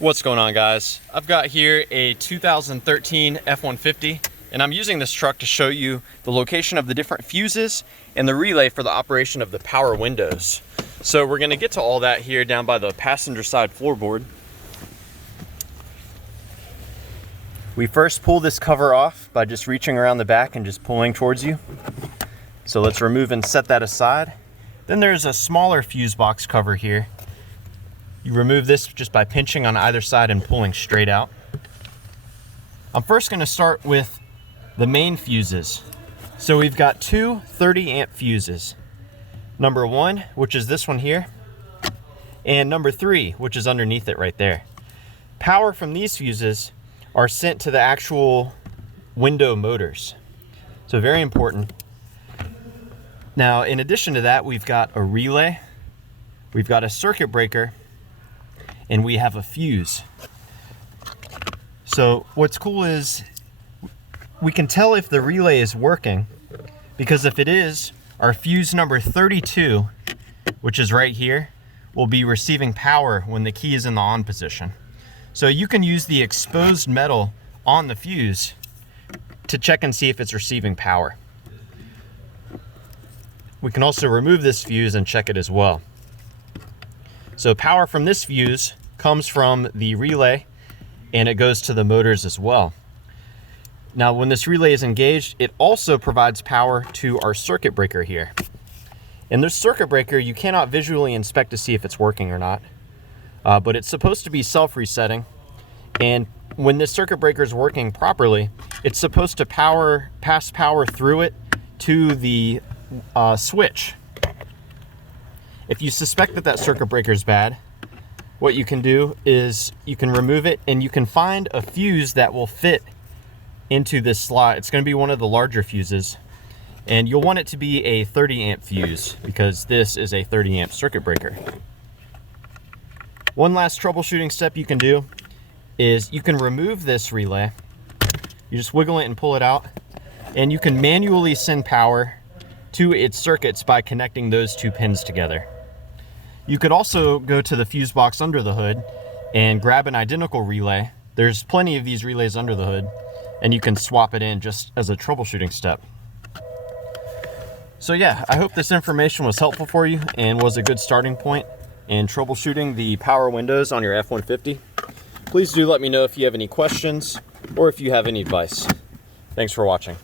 What's going on, guys? I've got here a 2013 F150 and I'm using this truck to show you the location of the different fuses and the relay for the operation of the power windows. So we're going to get to all that here down by the passenger side floorboard. We first pull this cover off by just reaching around the back and just pulling towards you. So let's remove and set that aside. Then there's a smaller fuse box cover here. You remove this just by pinching on either side and pulling straight out. I'm first going to start with the main fuses. So we've got two 30 amp fuses. Number 1, which is this one here, and number 3, which is underneath it right there. Power from these fuses are sent to the actual window motors. So very important. Now, in addition to that, we've got a relay, we've got a circuit breaker, and we have a fuse. So what's cool is we can tell if the relay is working, because if it is, our fuse number 32, which is right here, will be receiving power when the key is in the on position. So you can use the exposed metal on the fuse to check and see if it's receiving power. We can also remove this fuse and check it as well. So power from this fuse comes from the relay and it goes to the motors as well. Now when this relay is engaged, it also provides power to our circuit breaker here. And this circuit breaker, you cannot visually inspect to see if it's working or not, but it's supposed to be self-resetting. And when this circuit breaker is working properly, it's supposed to pass power through it to the switch. If you suspect that circuit breaker is bad, what you can do is you can remove it and you can find a fuse that will fit into this slot. It's going to be one of the larger fuses, and you'll want it to be a 30 amp fuse because this is a 30 amp circuit breaker. One last troubleshooting step you can do is you can remove this relay. You just wiggle it and pull it out, and you can manually send power to its circuits by connecting those two pins together. You could also go to the fuse box under the hood and grab an identical relay. There's plenty of these relays under the hood, and you can swap it in just as a troubleshooting step. So yeah, I hope this information was helpful for you and was a good starting point in troubleshooting the power windows on your F-150. Please do let me know if you have any questions or if you have any advice. Thanks for watching.